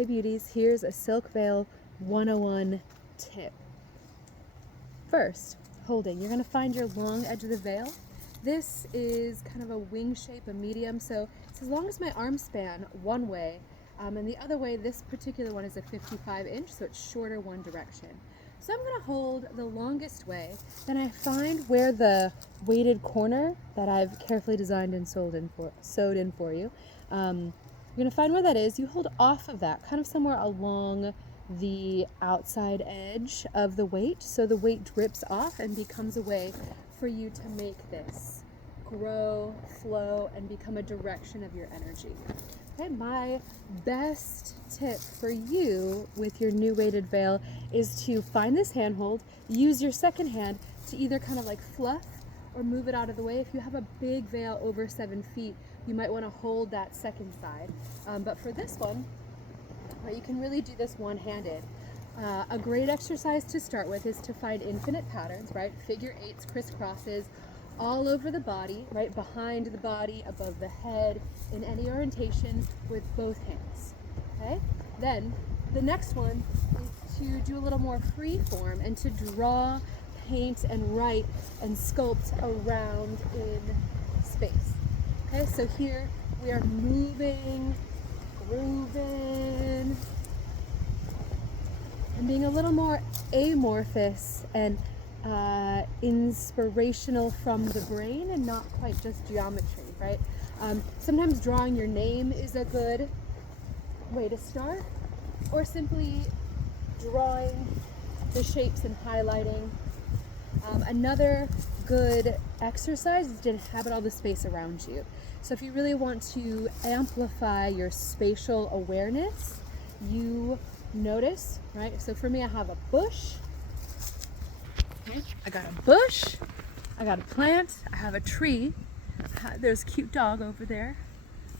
Hey beauties, here's a Silk Veil 101 tip. First, holding. You're going to find your long edge of the veil. This is kind of a wing shape, a medium, so it's as long as my arm span one way, and the other way, this particular one is a 55-inch, so it's shorter one direction. So I'm going to hold the longest way, then I find where the weighted corner that I've carefully designed and sewed in for you. You're going to find where that is. You hold off of that, kind of somewhere along the outside edge of the weight, so the weight drips off and becomes a way for you to make this grow, flow, and become a direction of your energy. Okay, my best tip for you with your new weighted veil is to find this handhold, use your second hand to either kind of like fluff or move it out of the way. If you have a big veil over 7 feet, you might want to hold that second side. But for this one, you can really do this one-handed. A great exercise to start with is to find infinite patterns, right? Figure eights, crisscrosses, all over the body, right? Behind the body, above the head, in any orientation with both hands, okay? Then the next one is to do a little more free form and to draw, paint, and write and sculpt around in space. Okay, so here we are moving, grooving, and being a little more amorphous and inspirational from the brain and not quite just geometry, right? Sometimes drawing your name is a good way to start, or simply drawing the shapes and highlighting. Another good exercise is to inhabit all the space around you. So if you really want to amplify your spatial awareness, you notice, right? So for me, I have a bush. Okay, I got a bush. I got a plant. I have a tree. There's a cute dog over there.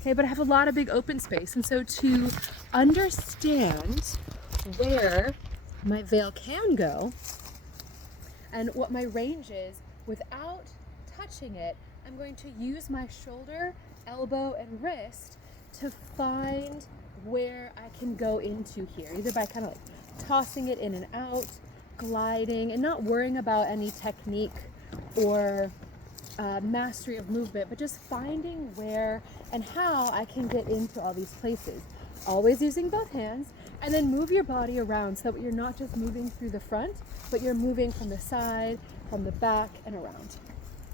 Okay, but I have a lot of big open space. And so to understand where my veil can go and what my range is without touching it, I'm going to use my shoulder, elbow, and wrist to find where I can go into here, either by kind of like tossing it in and out, gliding, and not worrying about any technique or mastery of movement, but just finding where and how I can get into all these places. Always using both hands, and then move your body around so that you're not just moving through the front, but you're moving from the side, from the back, and around.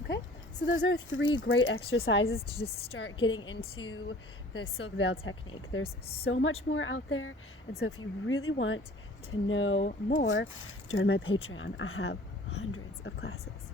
Okay? So those are 3 great exercises to just start getting into the Silk Veil technique. There's so much more out there, and so if you really want to know more, join my Patreon. I have hundreds of classes.